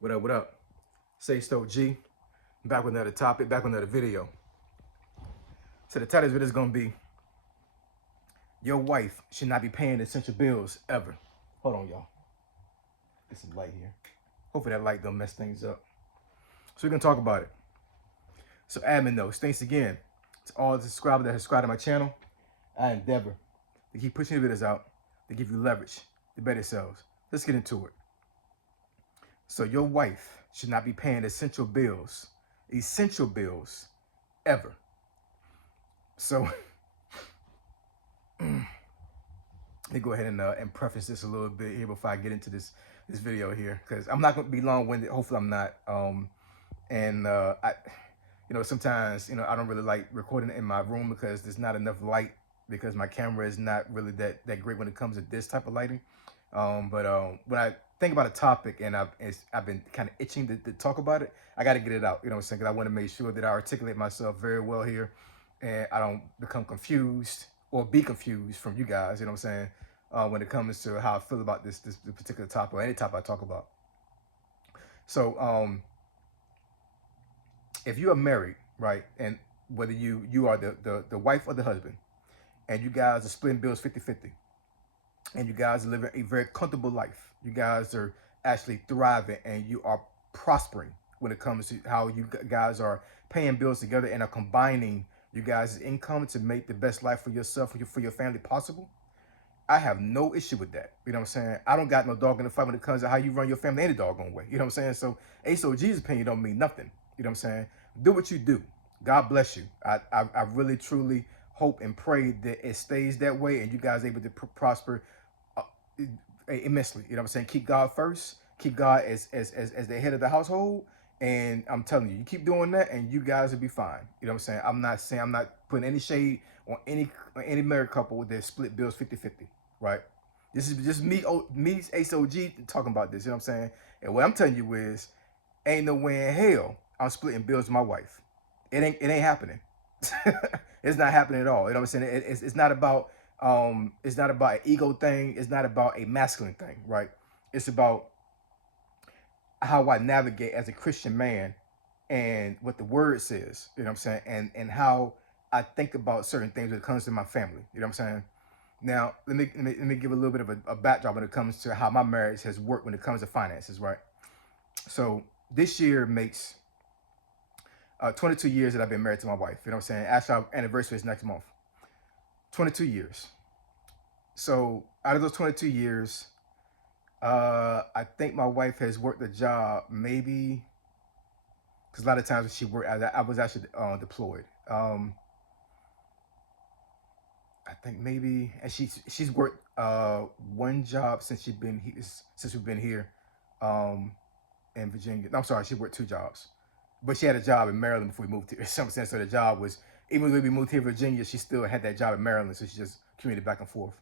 What up, what up? Say Stoke G. Back with another topic, back with another video. So the title of this video is gonna be your wife should not be paying essential bills ever. Hold on, y'all. Get some light here. Hopefully that light don't mess things up. So we're gonna talk about it. So admin notes, thanks again to all the subscribers that have subscribed to my channel. I endeavor to keep pushing the videos out to give you leverage to better yourselves. Let's get into it. So your wife should not be paying essential bills ever. So let me go ahead and preface this a little bit here before I get into this video here, because I'm not going to be long-winded. Hopefully I'm not. I, sometimes I don't really like recording in my room because there's not enough light, because my camera is not really that great when it comes to this type of lighting. But when I think about a topic and I've been kind of itching to talk about it, I got to get it out. You know what I'm saying? Because I want to make sure that I articulate myself very well here, and I don't become confused or be confused from you guys. You know what I'm saying? When it comes to how I feel about this particular topic or any topic I talk about. So if you are married, right, and whether you are the wife or the husband, and you guys are splitting bills 50-50, and you guys are living a very comfortable life, you guys are actually thriving, and you are prospering when it comes to how you guys are paying bills together and are combining you guys' income to make the best life for yourself and for your family possible. I have no issue with that. You know what I'm saying? I don't got no dog in the fight when it comes to how you run your family any doggone way. You know what I'm saying? So ASOG's opinion don't mean nothing. You know what I'm saying? Do what you do. God bless you. I really truly hope and pray that it stays that way and you guys are able to prosper uh, immensely. You know what I'm saying? Keep God first. Keep God as the head of the household. And I'm telling you, you keep doing that and you guys will be fine. You know what I'm saying? I'm not putting any shade on any married couple that split bills 50-50, right? This is just me ASOG talking about this, you know what I'm saying? And what I'm telling you is, ain't no way in hell I'm splitting bills with my wife. It ain't happening. It's not happening at all. You know what I'm saying? It's not about an ego thing. It's not about a masculine thing, right? It's about how I navigate as a Christian man and what the word says, you know what I'm saying? And how I think about certain things when it comes to my family, you know what I'm saying? Now, let me give a little bit of a backdrop when it comes to how my marriage has worked when it comes to finances, right? So this year makes 22 years that I've been married to my wife, you know what I'm saying? Actually, our anniversary is next month. 22 years. So out of those 22 years, I think my wife has worked a job maybe, because a lot of times when she worked, I was actually deployed. I think maybe, and she's worked one job since we've been here, um, in Virginia. No, I'm sorry, she worked two jobs, but she had a job in Maryland before we moved here. Some sense, so the job was, even when we moved here to Virginia, she still had that job in Maryland, so she just commuted back and forth.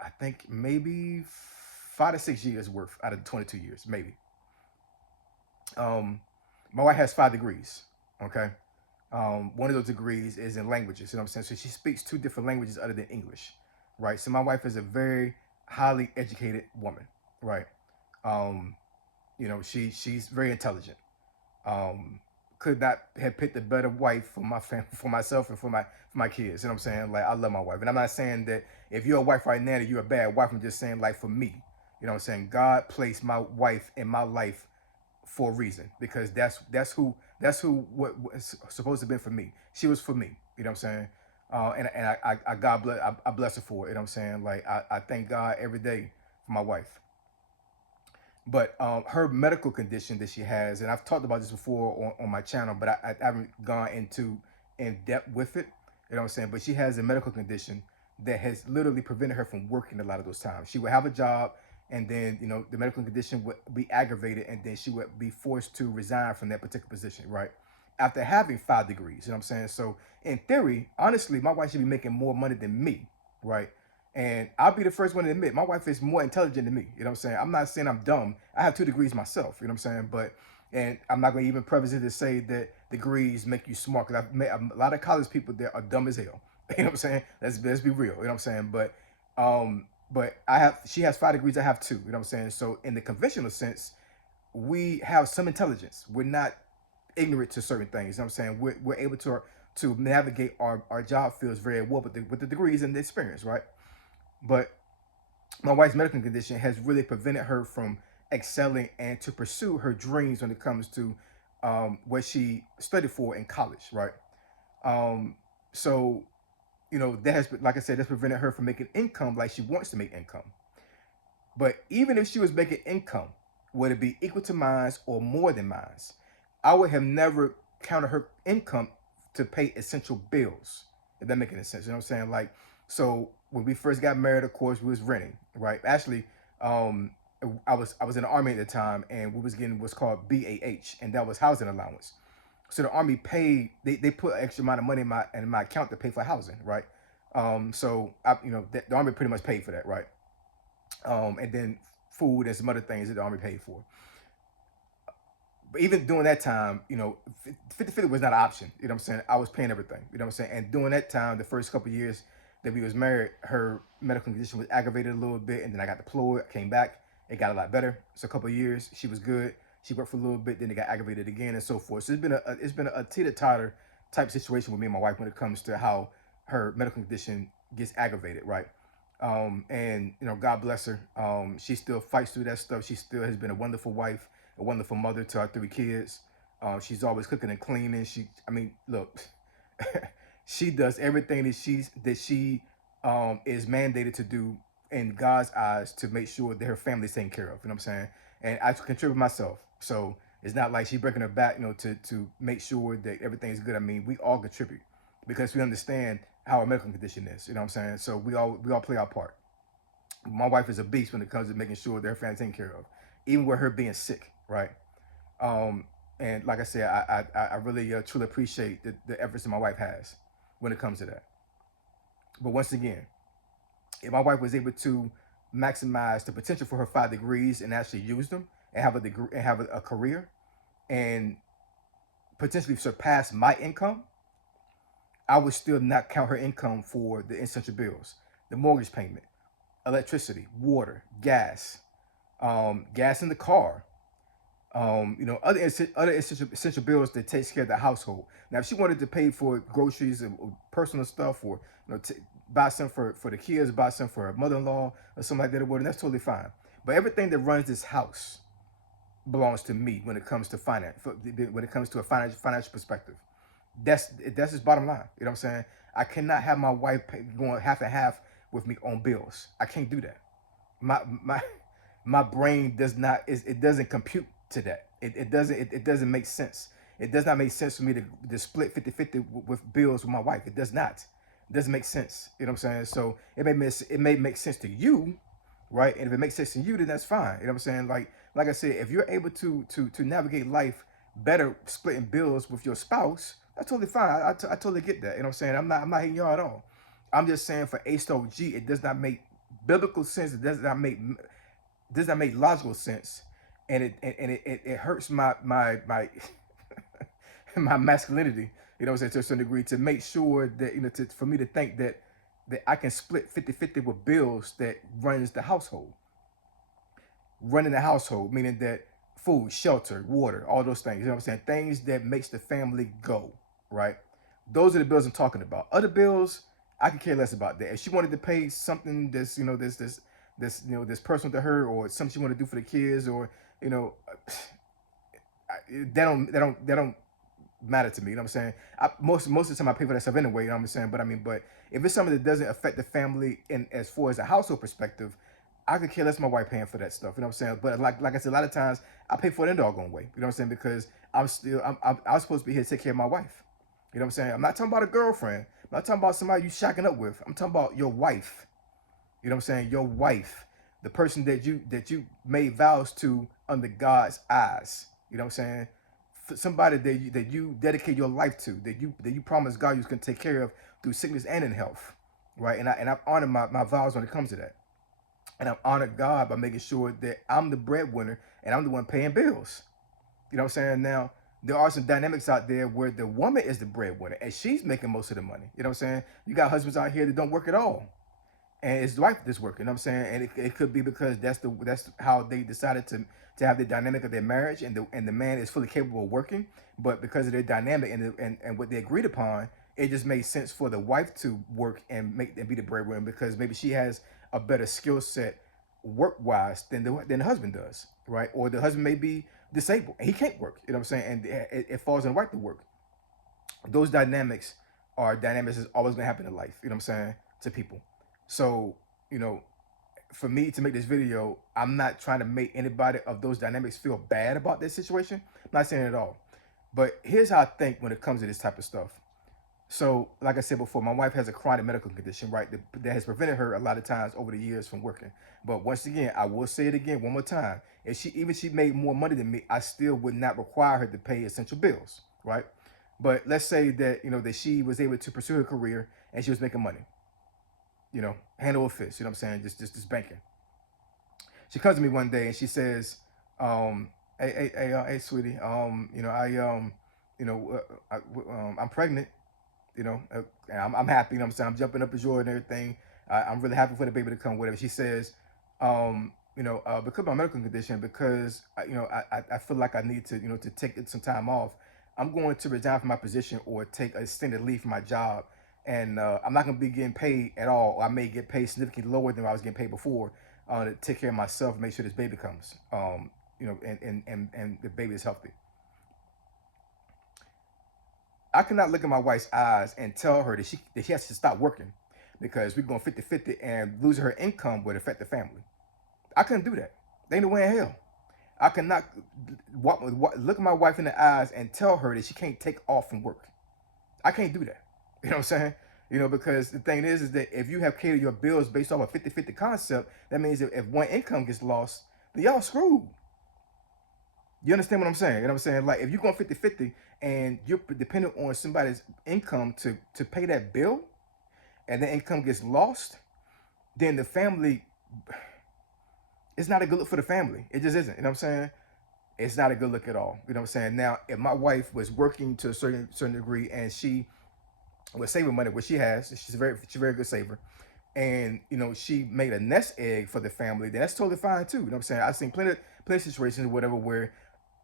I think maybe 5 to 6 years worth out of the 22 years, maybe. Um, my wife has 5 degrees. Okay. One of those degrees is in languages. You know what I'm saying? So she speaks two different languages other than English, right? So my wife is a very highly educated woman, right? Um, she's very intelligent. Could not have picked a better wife for my family, for myself, and for my kids. You know what I'm saying? Like, I love my wife, and I'm not saying that if you're a wife right now that you're a bad wife. I'm just saying, like, for me, you know what I'm saying? God placed my wife in my life for a reason, because that's who what's supposed to be for me. She was for me. You know what I'm saying? And I God bless, I bless her for it. You know what I'm saying? Like, I thank God every day for my wife. But her medical condition that she has, and I've talked about this before on my channel, but I haven't gone into in depth with it. You know what I'm saying? But she has a medical condition that has literally prevented her from working a lot of those times. She would have a job, and then the medical condition would be aggravated, and then she would be forced to resign from that particular position, right? After having 5 degrees, you know what I'm saying? So in theory, honestly, my wife should be making more money than me, right? And I'll be the first one to admit my wife is more intelligent than me. You know what I'm saying? I'm not saying I'm dumb. I have 2 degrees myself. You know what I'm saying? And I'm not going to even preface it to say that degrees make you smart, because I've met a lot of college people that are dumb as hell. You know what I'm saying? Let's be real. You know what I'm saying? But she has 5 degrees. I have two. You know what I'm saying? So in the conventional sense, we have some intelligence. We're not ignorant to certain things. You know what I'm saying? We're able to navigate our job fields very well with the degrees and the experience, right? But my wife's medical condition has really prevented her from excelling and to pursue her dreams when it comes to what she studied for in college, right? Um, so that has, like I said, that's prevented her from making income like she wants to make income. But even if she was making income, would it be equal to mine or more than mine? I would have never counted her income to pay essential bills. If that makes any sense, you know what I'm saying? Like, so when we first got married, of course, we was renting, right? Actually, um, I was in the army at the time, and we was getting what's called BAH, and that was housing allowance. So the army paid, they put an extra amount of money in my account to pay for housing, right? So the army pretty much paid for that, right? And then food and some other things that the army paid for. But even during that time, 50-50 was not an option. You know what I'm saying? I was paying everything. You know what I'm saying? And during that time, the first couple of years that we was married, her medical condition was aggravated a little bit, and then I got deployed, came back, it got a lot better. So a couple of years, she was good. She worked for a little bit, then it got aggravated again, and so forth. So it's been a teeter totter type situation with me and my wife when it comes to how her medical condition gets aggravated, right? And God bless her. She still fights through that stuff. She still has been a wonderful wife, a wonderful mother to our three kids. She's always cooking and cleaning. Look, she does everything that she is mandated to do in God's eyes to make sure that her family's taken care of. You know what I'm saying? And I contribute myself. So it's not like she's breaking her back, to make sure that everything's good. I mean, we all contribute because we understand how our medical condition is. You know what I'm saying? So we all play our part. My wife is a beast when it comes to making sure their family's taken care of, even with her being sick, right? Um, and like I said, I really truly appreciate the efforts that my wife has when it comes to that. But once again, if my wife was able to maximize the potential for her 5 degrees and actually use them and have a degree and have a career and potentially surpass my income, I would still not count her income for the essential bills, the mortgage payment, electricity, water, gas in the car, other essential bills that takes care of the household. Now, if she wanted to pay for groceries or personal stuff, or buy some for the kids, buy some for her mother-in-law or something like that, or whatever, that's totally fine. But everything that runs this house belongs to me when it comes to finance. When it comes to a financial perspective, that's just bottom line. You know what I'm saying? I cannot have my wife going half and half with me on bills. I can't do that. My my brain it doesn't compute to that. It doesn't make sense. It does not make sense for me to split 50-50 with bills with my wife. It does not. It doesn't make sense. You know what I'm saying? So it may make sense to you, right? And if it makes sense to you, then that's fine. You know what I'm saying? Like I said, if you're able to navigate life better splitting bills with your spouse, that's totally fine. I totally get that. You know what I'm saying? I'm not hating y'all at all. I'm just saying for A stroke G, it does not make biblical sense. It does not make logical sense, and it hurts my my masculinity. You know what I'm saying, to a certain degree, to make sure that for me to think that I can split 50-50 with bills that runs the household. Running the household, meaning that food, shelter, water, all those things. You know what I'm saying? Things that makes the family go, right? Those are the bills I'm talking about. Other bills, I could care less about that. If she wanted to pay something that's this personal to her, or something she want to do for the kids, or you know, that don't matter to me. You know what I'm saying? Most of the time I pay for that stuff anyway. You know what I'm saying? But if it's something that doesn't affect the family and as far as a household perspective, I could care less my wife paying for that stuff. You know what I'm saying? But like I said, a lot of times I pay for it in doggone way. You know what I'm saying? Because I'm supposed to be here to take care of my wife. You know what I'm saying? I'm not talking about a girlfriend. I'm not talking about somebody you shacking up with. I'm talking about your wife. You know what I'm saying? Your wife, the person that you made vows to under God's eyes. You know what I'm saying? Somebody that you dedicate your life to, that you promise God you can take care of through sickness and in health, right? And I've honored my vows when it comes to that, and I've honored God by making sure that I'm the breadwinner and I'm the one paying bills. You know what I'm saying? Now there are some dynamics out there where the woman is the breadwinner and she's making most of the money. You know what I'm saying? You got husbands out here that don't work at all, and it's the wife that's working. You know what I'm saying? And it could be because that's how they decided to have the dynamic of their marriage, and the man is fully capable of working, but because of their dynamic and what they agreed upon, it just made sense for the wife to work and be the breadwinner because maybe she has a better skill set work wise than the husband does, right? Or the husband may be disabled and he can't work. You know what I'm saying? And it falls on the wife to work. Those dynamics are dynamics that's always gonna happen in life. You know what I'm saying, to people. So you know, for me to make this video, I'm not trying to make anybody of those dynamics feel bad about this situation. I'm not saying it at all. But here's how I think when it comes to this type of stuff. So, like I said before, my wife has a chronic medical condition, right, that has prevented her a lot of times over the years from working. But once again, I will say it again one more time. If she made more money than me, I still would not require her to pay essential bills, right? But let's say that that she was able to pursue her career and she was making money, hand over fist. You know what I'm saying? Just banking. She comes to me one day and she says, hey, sweetie, I'm pregnant, and I'm happy. You know what I'm saying? I'm jumping up for joy and everything. I'm really happy for the baby to come. Whatever. She says, because of my medical condition, because I feel like I need to take some time off. I'm going to resign from my position or take a extended leave from my job, and I'm not going to be getting paid at all. Or I may get paid significantly lower than I was getting paid before to take care of myself and make sure this baby comes. And the baby is healthy. I cannot look in my wife's eyes and tell her that she has to stop working because we're going 50-50 and losing her income would affect the family. I couldn't do that. There ain't no way in hell. I cannot look at my wife in the eyes and tell her that she can't take off from work. I can't do that. You know what I'm saying? Because the thing is that if you have catered your bills based off a 50-50 concept, that means that if one income gets lost, then y'all screwed. You understand what I'm saying? You know what I'm saying? Like if you're going 50-50 and you're dependent on somebody's income to pay that bill and the income gets lost, then the family, it's not a good look for the family. It just isn't. You know what I'm saying? It's not a good look at all. You know what I'm saying? Now, if my wife was working to a certain degree and she was saving money, which she's a very good saver, and she made a nest egg for the family, then that's totally fine too. You know what I'm saying? I've seen plenty of situations, whatever, where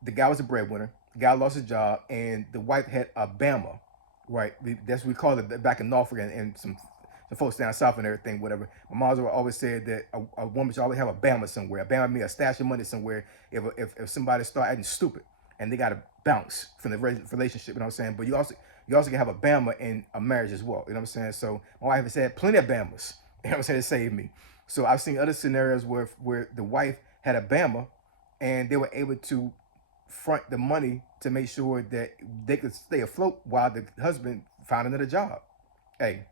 the guy was a breadwinner, the guy lost his job, and the wife had a Bama, right? That's what we call it back in Norfolk and some folks down south and everything, whatever. My mom always said that a woman should always have a Bama somewhere. A Bama means a stash of money somewhere if somebody start acting stupid and they got to bounce from the relationship, you know what I'm saying? But you also can have a Bama in a marriage as well, you know what I'm saying? So my wife has had plenty of Bamas, you know what I'm saying, to save me. So I've seen other scenarios where the wife had a Bama and they were able to front the money to make sure that they could stay afloat while the husband found another job. Hey,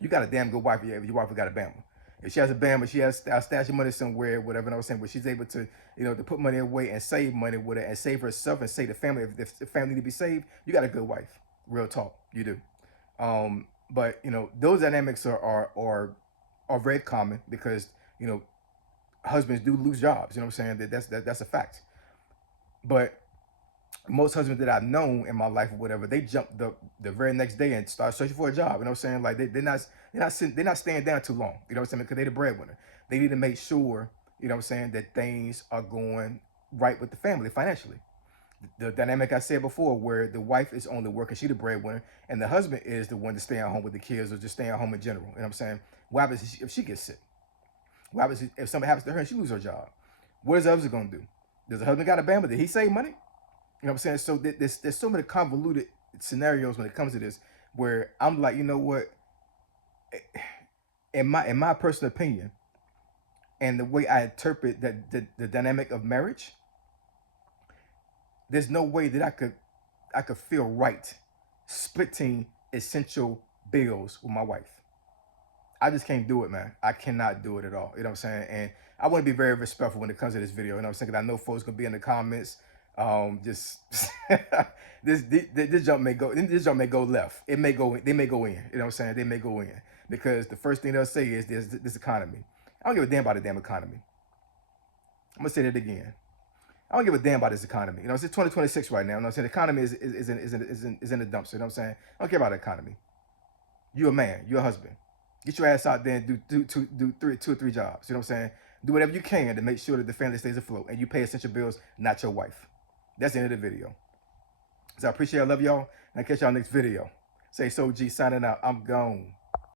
you got a damn good wife if your wife got a Bama. If she has a Bama, she has a stash of money somewhere, whatever. And I was saying, where she's able to, to put money away and save money with it and save herself and save the family. If the family need to be saved, you got a good wife. Real talk, you do. But those dynamics are very common because husbands do lose jobs. You know what I'm saying? That's a fact. But most husbands that I've known in my life or whatever, they jump the very next day and start searching for a job. You know what I'm saying? Like they're not staying down too long. You know what I'm saying? Because they're the breadwinner. They need to make sure, you know what I'm saying, that things are going right with the family financially. The dynamic I said before, where the wife is only working, she the breadwinner, and the husband is the one to stay at home with the kids or just stay at home in general. You know what I'm saying? What happens if she gets sick? What happens if something happens to her and she loses her job? What is the husband gonna do? Does the husband got a Bama? Did he save money? You know what I'm saying? So there's so many convoluted scenarios when it comes to this, where I'm like, you know what? In my personal opinion, and the way I interpret the dynamic of marriage, there's no way that I could feel right splitting essential bills with my wife. I just can't do it, man. I cannot do it at all. You know what I'm saying? And I want to be very respectful when it comes to this video. You know what I'm saying? 'Cause I know folks gonna be in the comments. Just this jump may go left. It may go. They may go in. You know what I'm saying? They may go in because the first thing they'll say is this economy. I don't give a damn about the damn economy. I'm gonna say that again. I don't give a damn about this economy. It's 2026 right now. You know what I'm saying? The economy is in the dumps. You know what I'm saying? I don't care about the economy. You're a man. You're a husband. Get your ass out there and do two or three jobs. You know what I'm saying? Do whatever you can to make sure that the family stays afloat and you pay essential bills, not your wife. That's the end of the video. So I appreciate it. I love y'all. And I'll catch y'all next video. Say So G signing out. I'm gone.